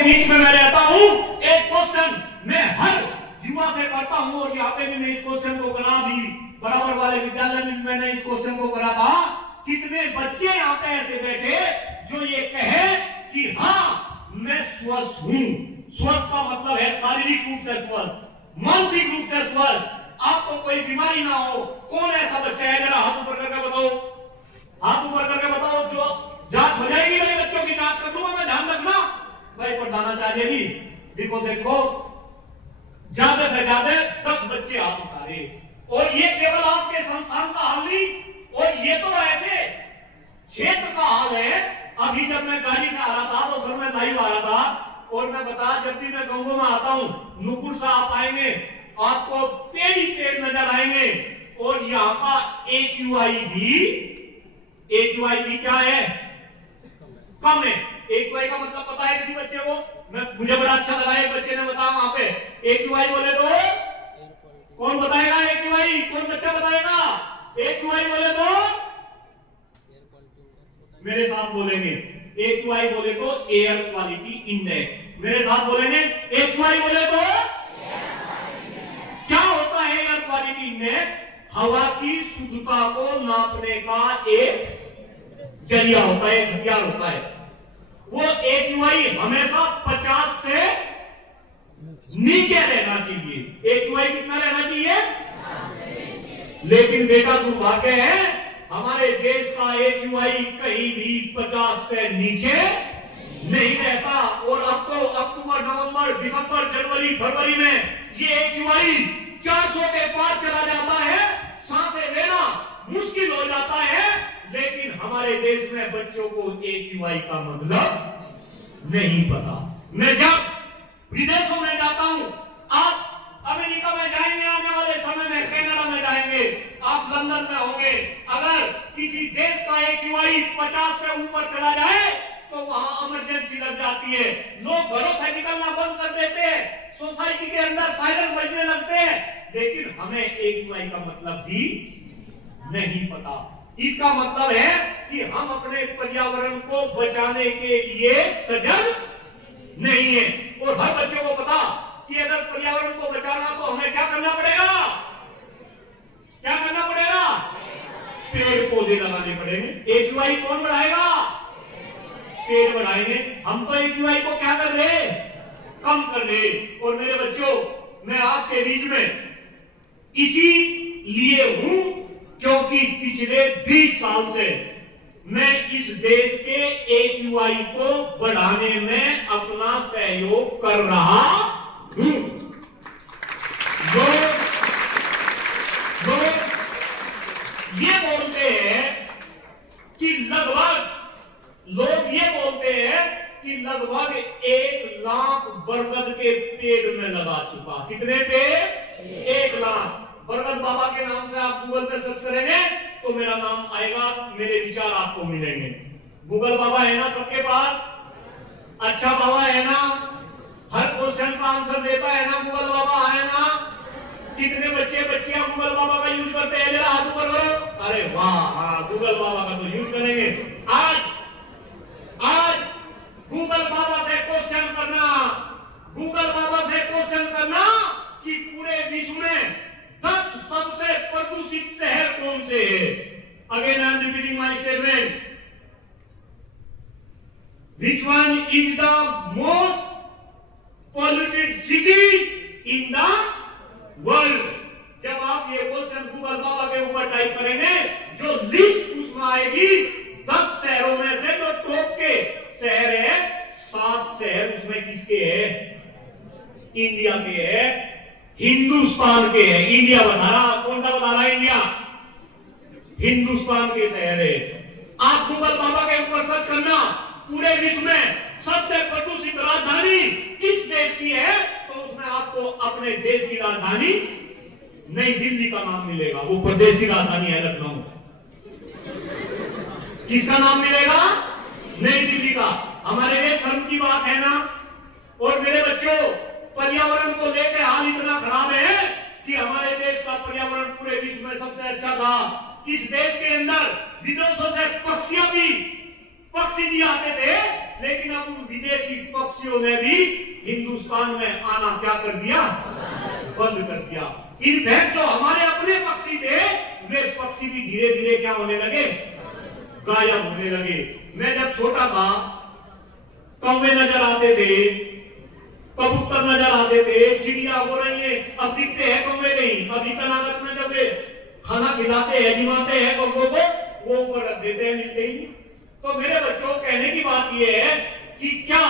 आपके बीच में मैं रहता हूं, एक क्वेश्चन मैं हर युवा से करता हूं, और यहाँ पे भी मैं इस क्वेश्चन को करा भी, बराबर वाले विद्यालय में मैंने इस क्वेश्चन को करा था। कितने बच्चे यहाँ पे ऐसे बैठे जो ये कहे कि हाँ मैं स्वस्थ हूं। स्वस्थ का मतलब है शारीरिक रूप से स्वस्थ, मानसिक रूप से स्वस्थ, आपको कोई बीमारी ना हो। कौन ऐसा बच्चा है, जरा हाथ ऊपर करके बताओ, हाथ ऊपर करके बताओ। जो जांच हो जाएगी भाई, बच्चों की जांच कर दूंगा मैं, ध्यान रखना भाई। प्रधानाचार्य जी देखो देखो, ज्यादा से ज्यादा 10 बच्चे हाथ उठा रहे, और ये केवल आपके संस्थान का हाल नहीं, और ये तो ऐसे क्षेत्र का हाल है। अभी जब मैं गाड़ी से आ रहा था तो सर मैं लाइव आ रहा था, और मैं बता, जब भी मैं गंगों में आता हूं, नुपुर से आप आएंगे, आपको पेड़ ही पेड़ नजर आएंगे। और यहाँ का AQI भी क्या है, कम है। AQI का मतलब पता है किसी बच्चे को? मुझे बड़ा अच्छा लगा, एक बच्चे ने बताया वहां पे AQI बोले तो कौन बताएगा? AQI कौन बच्चा बताएगा? AQI बोले तो मेरे साथ बोलेंगे। AQI बोले तो एयर क्वालिटी इंडेक्स, मेरे साथ बोलेंगे। AQI बोले तो क्या होता है एयर क्वालिटी इंडेक्स? हवा की शुद्धता को नापने का एक जरिया होता है, एक हथियार होता है। वो AQI हमेशा 50 से नीचे रहना चाहिए। AQI कितना रहना चाहिए? लेकिन बेटा दुर्भाग्य है, हमारे देश का AQI कहीं भी 50 से नीचे नहीं रहता। और अब तो अक्टूबर, नवंबर, दिसंबर, जनवरी, फरवरी में ये AQI 400 के पार चला जाता है, सांसें लेना मुश्किल हो जाता है। लेकिन हमारे देश में बच्चों को AQI का मतलब नहीं पता। मैं जब विदेशों में जाता हूं, आप अमेरिका में जाएंगे, आने वाले समय में कनाडा में जाएंगे, आप लंदन में होंगे, अगर किसी देश का AQI 50 से ऊपर चला जाए तो वहां इमरजेंसी लग जाती है, लोग घरों से निकलना बंद कर देते हैं, सोसाइटी के अंदर सायरन बजने लगते हैं। लेकिन हमें AQI का मतलब भी नहीं पता। इसका मतलब है कि हम अपने पर्यावरण को बचाने के लिए सजग नहीं है। और हर बच्चे को पता कि अगर पर्यावरण को बचाना तो हमें क्या करना पड़ेगा? क्या करना पड़ेगा? पेड़ पौधे लगाने पड़ेंगे। AQI कौन बढ़ाएगा? पेड़ बढ़ाएंगे। हम तो AQI को क्या कर रहे? कम कर रहे। और मेरे बच्चों, मैं आपके बीच में इसी लिए हूं क्योंकि पिछले 20 साल से मैं इस देश के AQI को बढ़ाने में अपना सहयोग कर रहा हूं। लोग ये बोलते हैं कि लगभग 1 लाख बरगद के पेड़ में लगा चुका। कितने पेड़? 1 लाख। बरगद बाबा के नाम से आप गूगल पे सर्च करेंगे तो मेरा नाम आएगा, मेरे विचार आपको मिलेंगे। गूगल बाबा है ना सबके पास? अच्छा बाबा है ना? हर क्वेश्चन का आंसर देता है ना गूगल बाबा? है ना? कितने बच्चे बच्चियां गूगल बाबा का यूज करते हैं? जरा हाथ ऊपर करो। अरे वाह, हाँ गूगल बाबा का तो यूज करेंगे। आज गूगल बाबा से क्वेश्चन करना, गूगल बाबा से क्वेश्चन करना कि पूरे विश्व में 10 सबसे प्रदूषित शहर कौन से है। Again I am repeating my statement, which one is the most polluted city in the world. जब आप ये क्वेश्चन गूगल बाबा के ऊपर टाइप करेंगे, जो लिस्ट उसमें आएगी 10 शहरों में से जो टॉप के शहर है, 7 शहर उसमें किसके है? इंडिया के है, हिंदुस्तान के है। इंडिया बता रहा, कौन सा बता रहा है? इंडिया, हिंदुस्तान के शहर है। आप गूगल बाबा के ऊपर सर्च करना, पूरे विश्व में सबसे प्रदूषित राजधानी किस देश की है, तो उसमें आपको अपने देश की राजधानी नई दिल्ली का नाम मिलेगा। वो प्रदेश की राजधानी है लखनऊ। किसका नाम मिलेगा? नई दिल्ली का। हमारे लिए शर्म की बात है ना? और मेरे बच्चों, पर्यावरण को लेकर हाल इतना खराब है कि हमारे देश का पर्यावरण पूरे विश्व में सबसे अच्छा था। इस देश के अंदर विदेशों से पक्षियां भी पक्षी भी आते थे, लेकिन अब उन विदेशी पक्षियों ने भी हिंदुस्तान में आना क्या कर दिया, बंद कर दिया। इनफैक्ट जो हमारे अपने पक्षी थे, वे पक्षी भी धीरे धीरे क्या होने लगे, गायब होने लगे। मैं जब छोटा था, कौवे नजर आते थे, कबूतर नजर आते थे, चिड़िया हो रही है, अब दिखते हैं कौवे नहीं। अभी कनागत में जब वे खाना खिलाते हैं, जिमाते हैं कौवों को, वो ऊपर रख देते हैं, मिलते ही। तो मेरे बच्चों, कहने की बात यह है कि क्या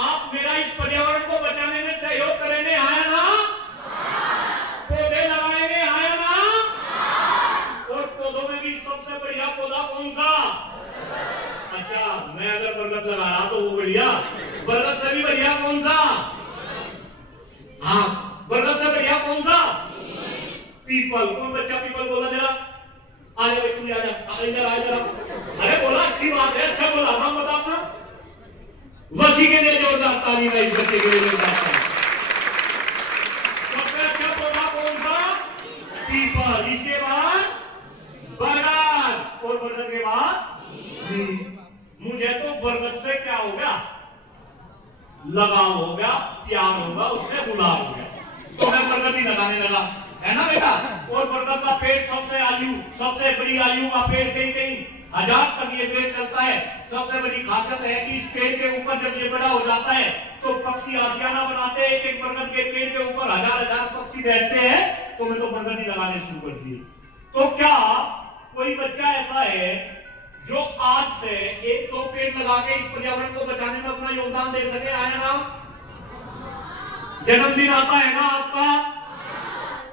आप मेरा इस पर्यावरण को बचाने में सहयोग करेंगे, आया ना? पौधे लगाएंगे, आया ना? और पौधों में भी सबसे बढ़िया पौधा कौन सा? अच्छा, मैं अगर बरगद लगा रहा तो वो बढ़िया, बरगद से भी बढ़िया कौन सा? हाँ, बरगद से बढ़िया कौन सा? पीपल। कौन बच्चा पीपल बोला जरा? आजा भाई, तू आजा, इधर आ जरा। अरे बोला, अच्छी बात है, अच्छा बोला। नाम बता अपना। वसी के लिए जोरदार ताली है इस बच्चे के लिए, जोरदार ताली। सबसे अच्छा पौधा कौन सा? पीपल। इसके बाद बरगद, और बरगद के बाद नीम। मुझे तो बरगद से क्या हो गया, लगाव हो गया, प्यार होगा, उससे गुलाब हो गया, तो मैं बरगद ही लगाने लगा, है ना बेटा? और बरगद का पेड़ सबसे बड़ी आयु का पेड़, कहीं 1000 तक ये पेड़ चलता है। सबसे बड़ी खासियत है कि इस पेड़ के ऊपर जब ये बड़ा हो जाता है तो पक्षी आशियाना बनाते हैं। एक बरगद के पेड़ के ऊपर 1000 पक्षी बैठते हैं। तो मैं तो बरगद ही लगाने शुरू कर दिए। तो क्या कोई बच्चा ऐसा है जो आज से 1-2 पेड़ लगा के इस पर्यावरण को बचाने में अपना योगदान दे सके? आया ना? जन्मदिन आता है ना आपका,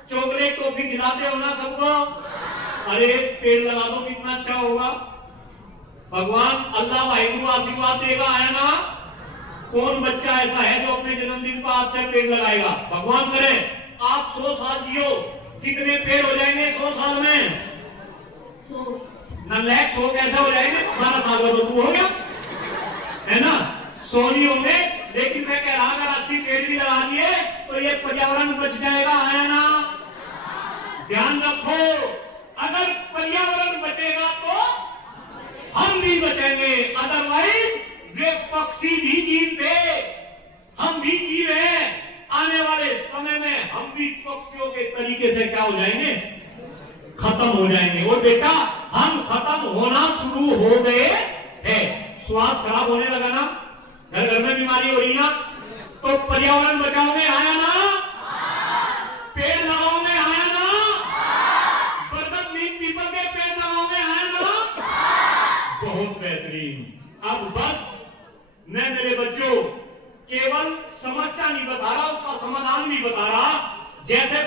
चॉकलेट टॉफी खिलाते हो ना सबको, अरे पेड़ लगा दो, कितना अच्छा होगा। भगवान अल्लाह वाहिगुरु आशीर्वाद देगा, आया ना? कौन बच्चा ऐसा है जो अपने जन्मदिन पर आज से पेड़ लगाएगा? भगवान करे आप 100 साल जियो, कितने पेड़ हो जाएंगे 100 साल में? 100 कैसे हो जाएंगे? 12 साल का तो तू हो गया, है ना? 100 नहीं होंगे, लेकिन मैं कह रहा अगर 80 पेड़ भी लगा दिए तो ये पर्यावरण बच जाएगा, आया ना? ध्यान रखो, अगर पर्यावरण बचेगा तो हम भी बचेंगे, अदरवाइज वे पक्षी भी जीते, हम भी जी रहे। आने वाले समय में हम भी पक्षियों के तरीके से क्या हो जाएंगे, खत्म हो जाएंगे। और बेटा हम खत्म होना शुरू हो गए हैं। स्वास्थ्य खराब होने लगा ना, घर घर में बीमारी हो रही ना, तो पर्यावरण बचाओ में आया ना, पेड़ लगाओ में आया ना, बरगद नीम पीपल के पेड़ लगाओ में आया ना, बहुत बेहतरीन। अब बस मैं मेरे बच्चों केवल समस्या नहीं बता रहा, उसका समाधान भी बता रहा। जैसे